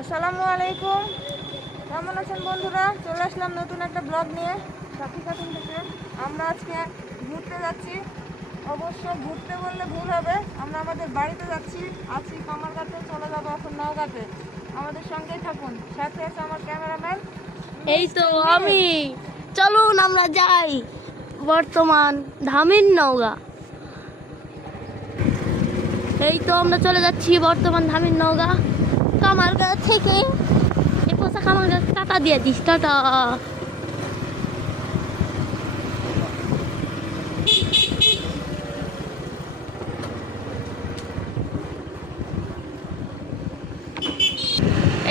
আসসালামু আলাইকুম। কেমন আছেন বন্ধুরা? চলে আসলাম নতুন একটা ব্লগ নিয়ে সাথী কাটুন থেকে। আমরা আজকে ঘুরতে যাচ্ছি। অবশ্য ঘুরতে বললে ভুল হবে। আমরা আমাদের বাড়িতে যাচ্ছি। আছি কামারঘাটে চলে যাব এখন নওগাঁতে। আমাদের সঙ্গেই থাকুন। সাথে আছে আমার ক্যামেরাম্যান এই তো আমি। চলুন আমরা যাই। বর্তমান ধামিন নওগা। এই তো আমরা চলে যাচ্ছি বর্তমান ধামিন নওগা। থেকে। এই পোশাক আমার টাটা দিয়ে দিস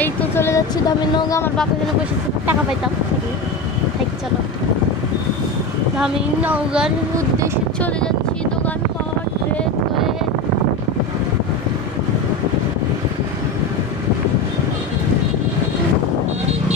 এই তো চলে যাচ্ছি ধামিন নৌকা, আমার বাপের এখানে বসেছে টাকা পাইতাম। চলো। ধামিন নৌকার উদ্দেশ্যে চলে যাচ্ছি।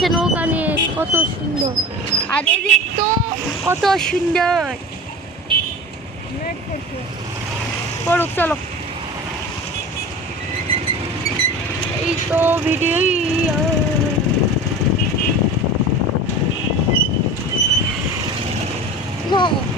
যে মাছ মারছে নৌকা নিয়ে, কত সুন্দর। আর এদিক তো কত সুন্দর। পড়ুক, চলো। এই তো ভিডিও guys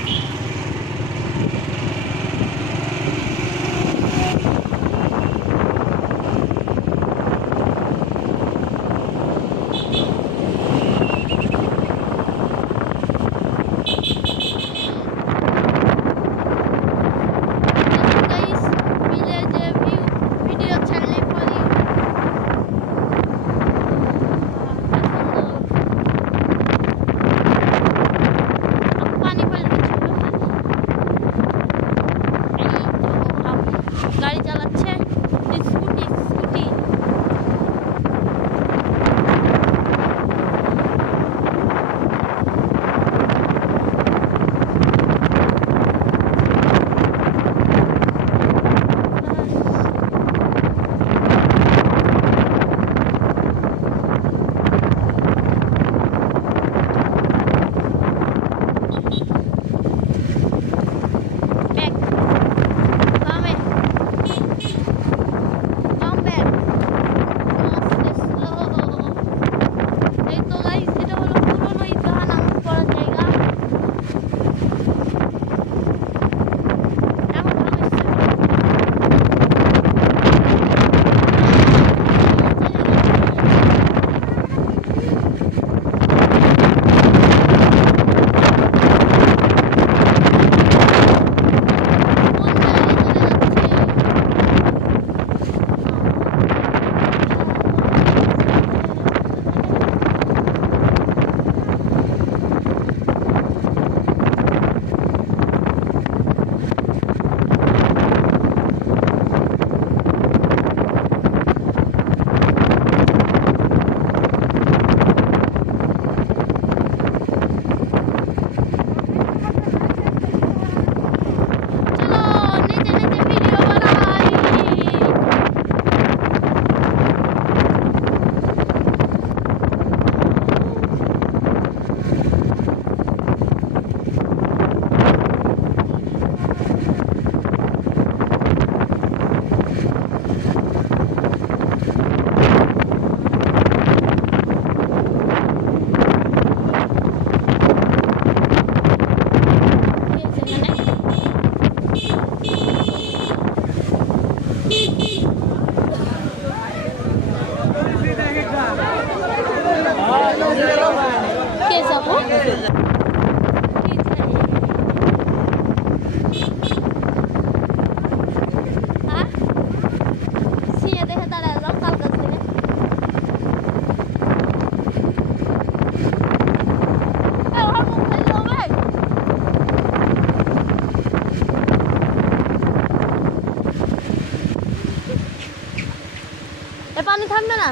না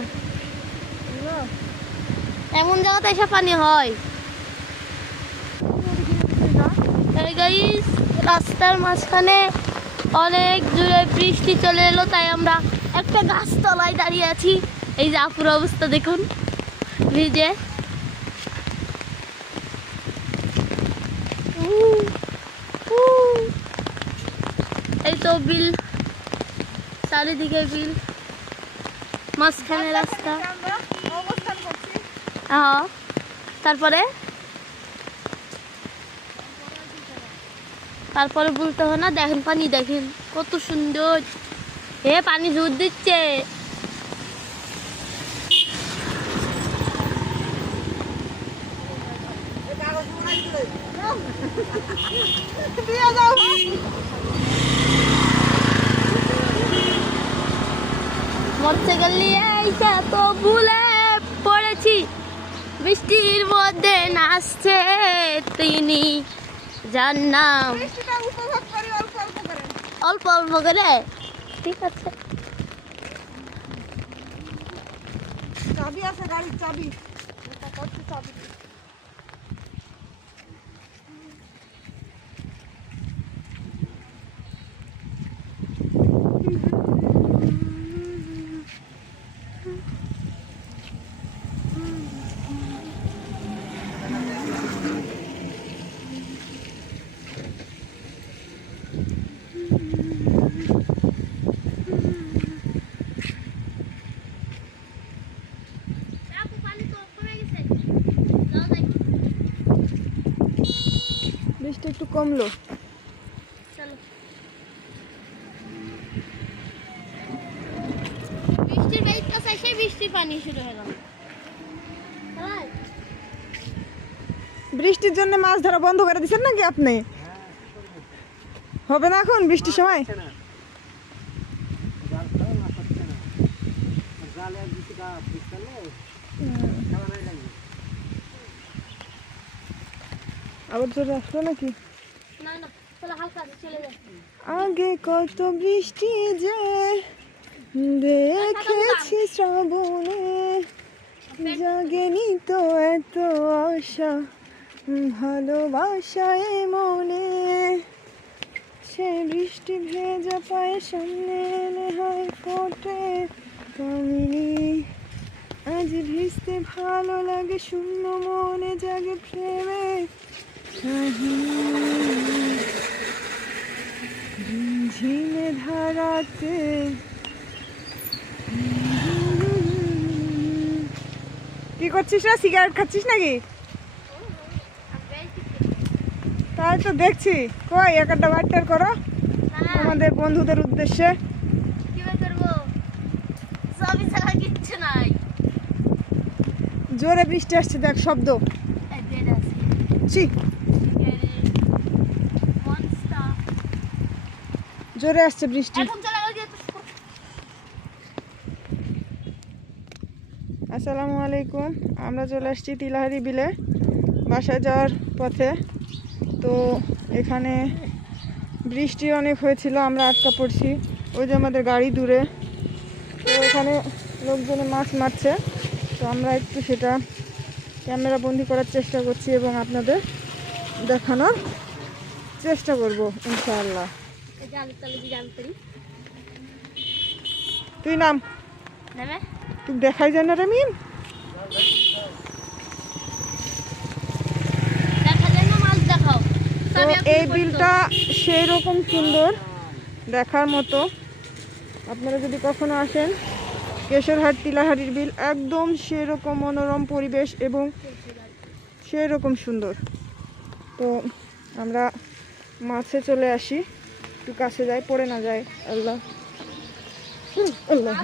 এমন জায়গাতে এসে পানি হয়। রাস্তার মাঝখানে অনেক জোরে বৃষ্টি চলে এলো, তাই আমরা একটা গাছ তলায় দাঁড়িয়ে আছি। এই যে আপুর অবস্থা, দেখুন। ভিজে। এই তো বিল, চারিদিকে বিল। মাঝখানে রাস্তা। তারপরে? তারপরে বলতে হয় না দেখেন পানি দেখেন কত সুন্দর। হে পানি জোর দিচ্ছে। যাও মোটরসাইকেল নিয়ে এইটা তো ভুলে পড়েছি। বৃষ্টির মধ্যে নাচছে তিনি। যার নাম অল্প অল্প করে। ঠিক আছে। চাবি আছে গাড়ির চাবি। চাবি। বৃষ্টি একটু কমলো। চলো। বৃষ্টির কাছে বৃষ্টির পানি শুরু হয়ে গেল চালাই। বৃষ্টির জন্য মাছ ধরা বন্ধ করে দিচ্ছেন নাকি আপনি? হবে না এখন বৃষ্টির সময়? আবার জোরে আসলো নাকি? আগে কত বৃষ্টি যে দেখেছি শ্রাবণে জাগেনি তো এত আশা ভালোবাসায় মনে সে বৃষ্টি ভেজা পায়ে সামনে এলে হয় ফোটে কামিনী। আজ ভিজতে ভালো লাগে শূন্য মনে জাগে প্রেমে। ঝিমে ধারাতে কি করছিস না সিগারেট খাচ্ছিস নাকি? তাই তো দেখছি। কই একটা বাট্টার করো। হ্যাঁ, আমাদের বন্ধুদের উদ্দেশ্যে। জোরে বৃষ্টি আসছে দেখ শব্দ। ছি। জোরে আসছে বৃষ্টি। আসসালামু আলাইকুম আমরা চলে আসছি তিলাহারি বিলে বাসায় যাওয়ার পথে। তো এখানে বৃষ্টি অনেক হয়েছিল আমরা আটকা পড়ছি। ওই যে আমাদের গাড়ি দূরে। তো এখানে লোকজনে মাছ মারছে। তো আমরা একটু সেটা ক্যামেরা বন্দি করার চেষ্টা করছি এবং আপনাদের দেখানোর চেষ্টা করব ইনশাআল্লাহ। এই যে তালু তুই নাম? তুই দেখাই যায় না রেমিন দেখা যায় না মাছ দেখাও। তো এই বিলটা সেই রকম সুন্দর দেখার মতো। আপনারা যদি কখনো আসেন কেশরহাট তিলাহারির বিল একদম সেরকম মনোরম পরিবেশ এবং সেই রকম সুন্দর। তো আমরা মাছে চলে আসি। একটু কাছে যাই পড়ে না যায়। আল্লাহ। আল্লাহ।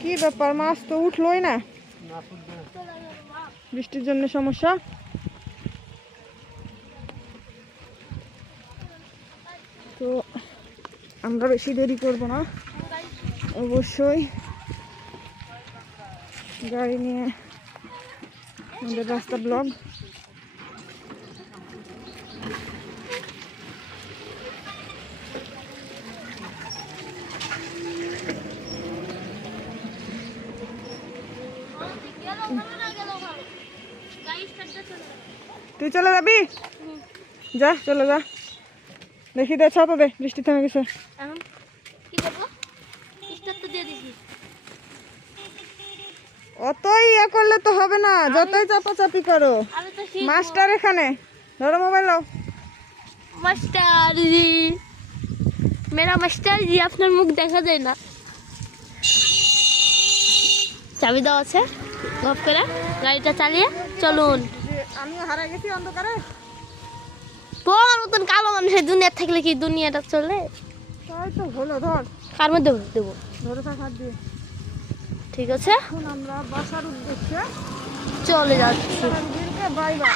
কি ব্যাপার, মাছ তো উঠলোই না? বৃষ্টির জন্য সমস্যা? তো আমরা বেশি দেরি করব না। অবশ্যই। গাড়ি নিয়ে रास्ता ब्लॉग तू चलो अभी। जा चलो जा। देखी दे अच्छा पे बृष्टि थमे অতই ইয়ে করলে তো হবে না যতই চাপাচাপি করো। আমি। মাস্টার এখানে ধরো মোবাইল নাও। মাস্টার জি। মেরা মাস্টার জি আপনার মুখ দেখা যায় না। চাবি দেওয়া আছে গপ করে। গাড়িটা চালিয়ে চলুন। যে আমিও হারা গেছি অন্ধকারে। তোমার মতন কালো মানুষের দুনিয়া থাকলে কি দুনিয়াটা চলে? তাই তো হলো ধর। কার মধ্যে দেবো? ধরে থাক হাত দিয়ে। ঠিক আছে? এখন আমরা বাসার উদ্দেশ্যে চলে যাচ্ছি। Bye bye.